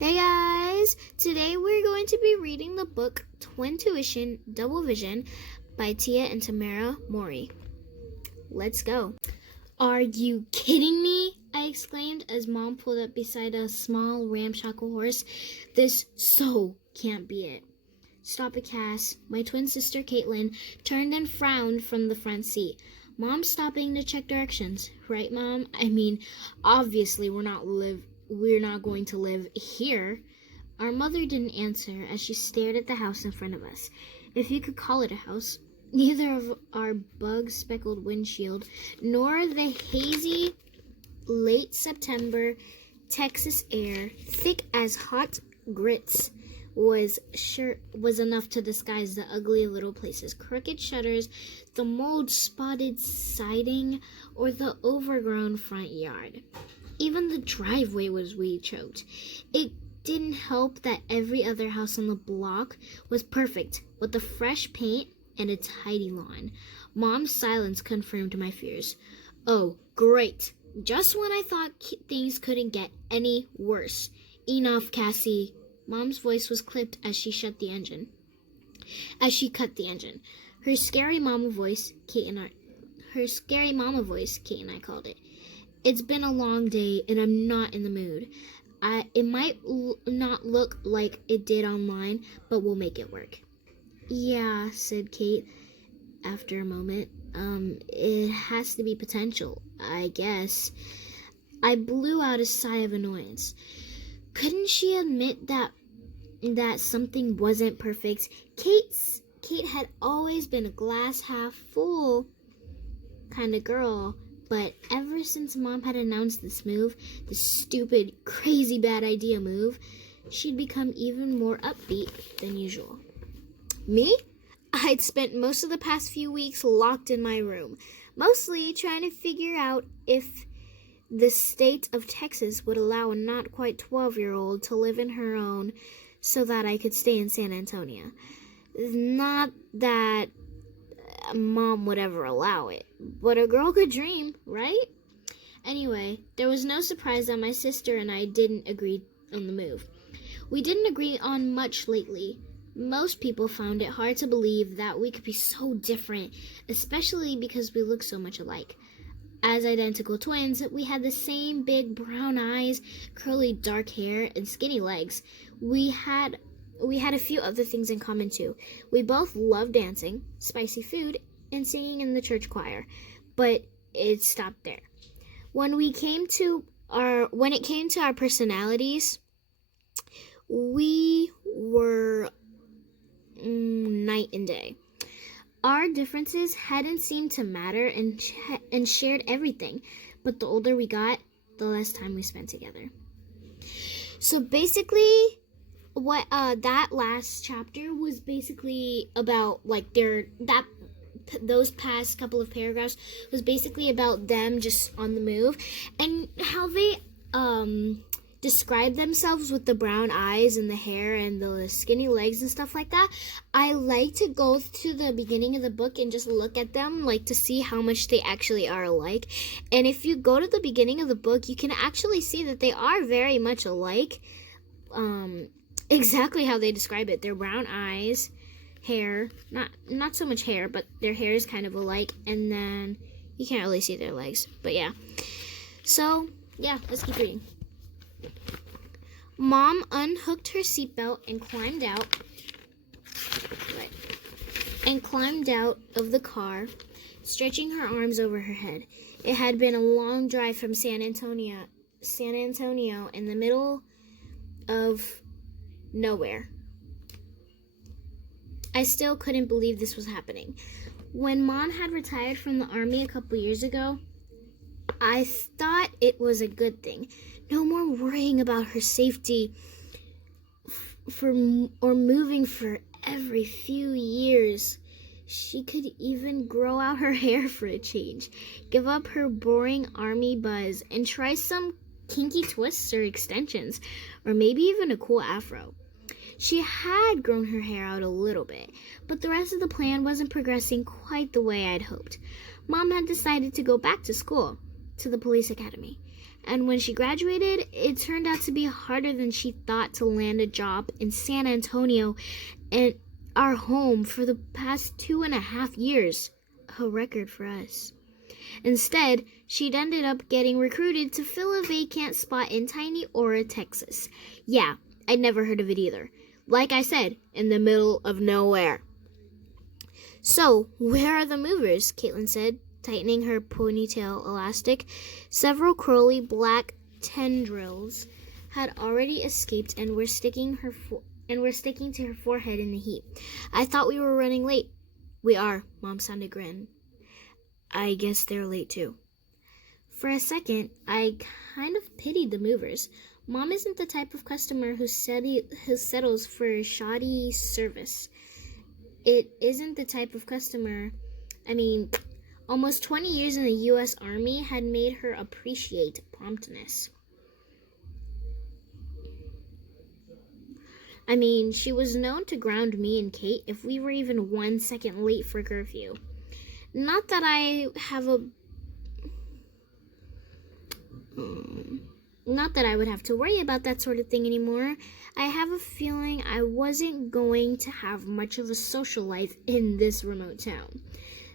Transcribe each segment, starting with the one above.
Hey guys! Today we're going to be reading the book Twintuition, Double Vision by Tia and Tamara Mowry. Let's go. Are you kidding me? I exclaimed as Mom pulled up beside a small ramshackle horse. This so can't be it. Stop it, Cass. My twin sister Caitlin turned and frowned from the front seat. Mom's stopping to check directions, right, Mom? I mean, obviously we're not going to live here. Our mother didn't answer as she stared at the house in front of us. If you could call it a house. Neither of our bug-speckled windshield nor the hazy late September Texas air, thick as hot grits, was enough to disguise the ugly little places, crooked shutters, the mold-spotted siding, or the overgrown front yard. Even the driveway was weed-choked. It didn't help that every other house on the block was perfect, with the fresh paint and a tidy lawn. Mom's silence confirmed my fears. Oh, great. Just when I thought things couldn't get any worse. Enough, Cassie. Mom's voice was clipped as she cut the engine. Her scary mama voice, Kate and I called it. It's been a long day, and I'm not in the mood. It might not look like it did online, but we'll make it work. Yeah, said Kate after a moment. It has to be potential, I guess. I blew out a sigh of annoyance. Couldn't she admit that something wasn't perfect? Kate had always been a glass half full kind of girl. But ever since Mom had announced this move, this stupid, crazy bad idea move, she'd become even more upbeat than usual. Me? I'd spent most of the past few weeks locked in my room, mostly trying to figure out if the state of Texas would allow a not quite 12-year-old to live in her own so that I could stay in San Antonio. Not that Mom would ever allow it, but a girl could dream, right? Anyway, there was no surprise that my sister and I didn't agree on the move. We didn't agree on much lately. Most people found it hard to believe that we could be so different, especially because we look so much alike. As identical twins, we had the same big brown eyes, curly dark hair, and skinny legs. We had a few other things in common too. We both loved dancing, spicy food, and singing in the church choir, but it stopped there. When it came to our personalities, we were night and day. Our differences hadn't seemed to matter and shared everything, but the older we got, the less time we spent together. So basically, what that last chapter was basically about, those past couple of paragraphs was basically about them just on the move and how they describe themselves with the brown eyes and the hair and the skinny legs and stuff like that. I like to go to the beginning of the book and just look at them, to see how much they actually are alike. And if you go to the beginning of the book, you can actually see that they are very much alike. Exactly how they describe it. Their brown eyes, hair, not so much hair, but their hair is kind of alike, and then you can't really see their legs. But yeah. So, yeah, let's keep reading. Mom unhooked her seatbelt and climbed out of the car, stretching her arms over her head. It had been a long drive from San Antonio in the middle of nowhere. I still couldn't believe this was happening. When Mom had retired from the Army a couple years ago, I thought it was a good thing. No more worrying about her safety or moving for every few years. She could even grow out her hair for a change, give up her boring Army buzz, and try some kinky twists or extensions, or maybe even a cool afro. She had grown her hair out a little bit, but the rest of the plan wasn't progressing quite the way I'd hoped. Mom had decided to go back to school, to the police academy. And when she graduated, it turned out to be harder than she thought to land a job in San Antonio and our home for the past 2.5 years. A record for us. Instead, she'd ended up getting recruited to fill a vacant spot in tiny Ora, Texas. Yeah, I'd never heard of it either. Like I said, in the middle of nowhere. So, where are the movers? Caitlin said, tightening her ponytail elastic. Several curly black tendrils had already escaped and were sticking to her forehead in the heat. I thought we were running late. We are, Mom sounded grim. I guess they're late too. For a second, I kind of pitied the movers. Mom isn't the type of customer who settles for shoddy service. It isn't the type of customer... almost 20 years in the U.S. Army had made her appreciate promptness. She was known to ground me and Kate if we were even 1 second late for curfew. Not that I would have to worry about that sort of thing anymore. I have a feeling I wasn't going to have much of a social life in this remote town.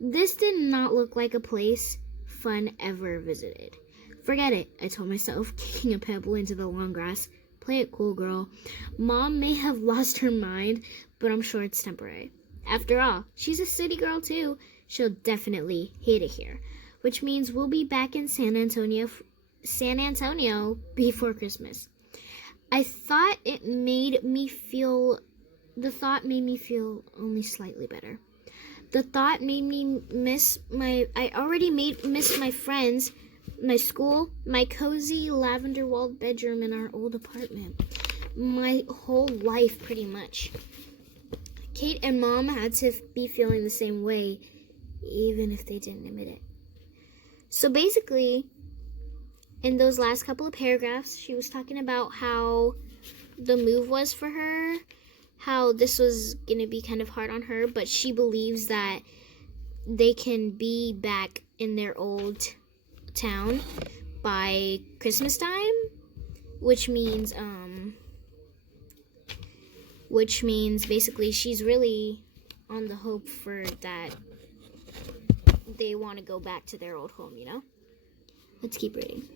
This did not look like a place Fun ever visited. Forget it, I told myself, kicking a pebble into the long grass. Play it cool, girl. Mom may have lost her mind, but I'm sure it's temporary. After all, she's a city girl too. She'll definitely hate it here, which means we'll be back in San Antonio before Christmas. The thought made me feel only slightly better. The thought made me miss my friends, my school, my cozy lavender-walled bedroom in our old apartment. My whole life, pretty much. Kate and Mom had to be feeling the same way, even if they didn't admit it. So basically, in those last couple of paragraphs, she was talking about how the move was for her, how this was going to be kind of hard on her, but she believes that they can be back in their old town by Christmas time, which means basically she's really on the hope for that they want to go back to their old home, you know? Let's keep reading.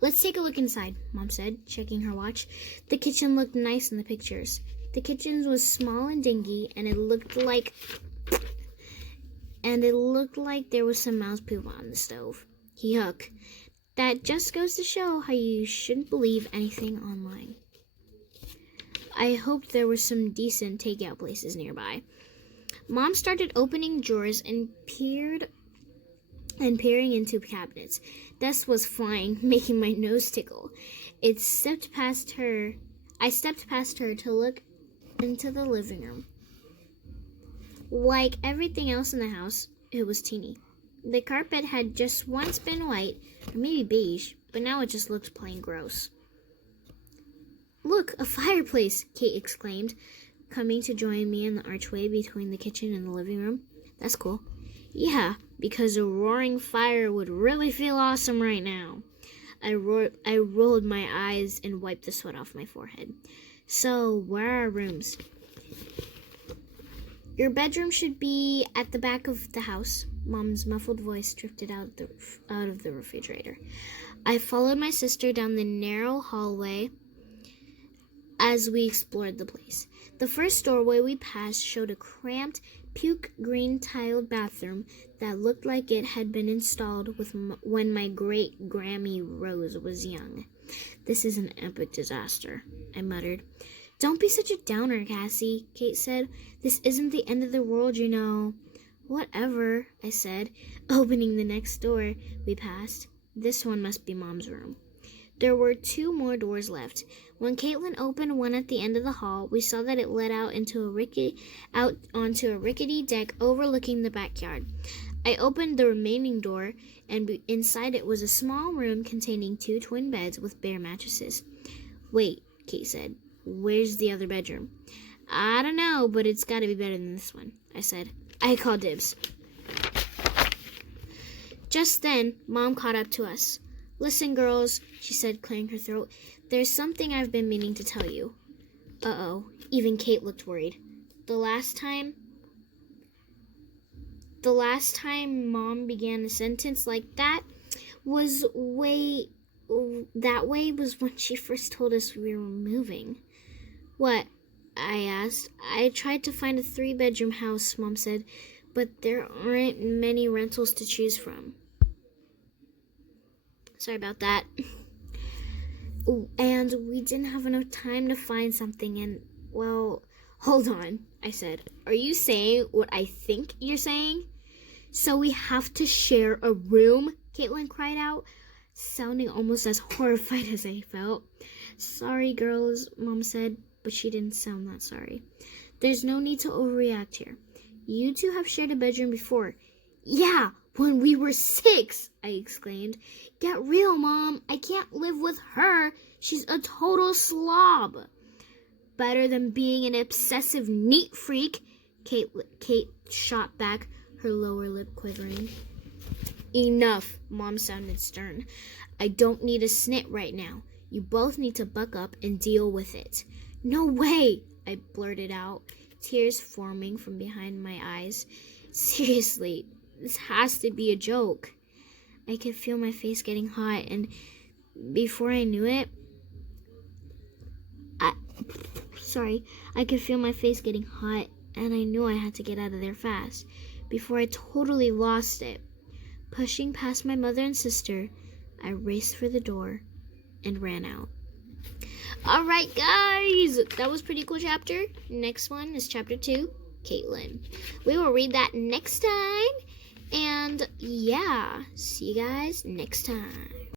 Let's take a look inside, Mom said, checking her watch. The kitchen looked nice in the pictures. The kitchen was small and dingy, and it looked like there was some mouse poop on the stove. Yuck. That just goes to show how you shouldn't believe anything online. I hoped there were some decent takeout places nearby. Mom started opening drawers and peering into cabinets. Dust was flying, making my nose tickle. I stepped past her to look into the living room. Like everything else in the house, it was teeny. The carpet had just once been white, or maybe beige, but now it just looked plain gross. Look, a fireplace, Kate exclaimed, coming to join me in the archway between the kitchen and the living room. That's cool. Yeah, because a roaring fire would really feel awesome right now. I rolled my eyes and wiped the sweat off my forehead. So, where are our rooms? Your bedroom should be at the back of the house. Mom's muffled voice drifted out of the refrigerator. I followed my sister down the narrow hallway as we explored the place. The first doorway we passed showed a cramped, puke green tiled bathroom that looked like it had been installed when my great Grammy Rose was young. This is an epic disaster, I muttered. Don't be such a downer, Cassie, Kate said. This isn't the end of the world, you know. Whatever, I said, opening the next door we passed. This one must be Mom's room. There were 2 more doors left. When Caitlin opened one at the end of the hall, we saw that it led out onto a rickety deck overlooking the backyard. I opened the remaining door, and inside it was a small room containing 2 twin beds with bare mattresses. Wait, Kate said. Where's the other bedroom? I don't know, but it's got to be better than this one, I said. I call dibs. Just then, Mom caught up to us. "Listen, girls," she said, clearing her throat. "There's something I've been meaning to tell you." Uh-oh. Even Kate looked worried. The last time Mom began a sentence like that was when she first told us we were moving. "What?" I asked. "I tried to find a 3-bedroom house," Mom said, "but there aren't many rentals to choose from." Sorry about that. "And we didn't have enough time to find something, and, well, hold on," I said. "Are you saying what I think you're saying?" "So we have to share a room?" Caitlin cried out, sounding almost as horrified as I felt. "Sorry, girls," Mom said, but she didn't sound that sorry. "There's no need to overreact here. You two have shared a bedroom before." "Yeah, when we were 6, I exclaimed. "Get real, Mom. I can't live with her. She's a total slob." "Better than being an obsessive neat freak," Kate shot back, her lower lip quivering. "Enough," Mom sounded stern. "I don't need a snit right now. You both need to buck up and deal with it." "No way," I blurted out, tears forming from behind my eyes. "Seriously, this has to be a joke." I could feel my face getting hot, and before I knew it, I could feel my face getting hot, and I knew I had to get out of there fast, before I totally lost it. Pushing past my mother and sister, I raced for the door and ran out. All right, guys, that was a pretty cool chapter. Next one is chapter 2, Caitlin. We will read that next time. And yeah, see you guys next time.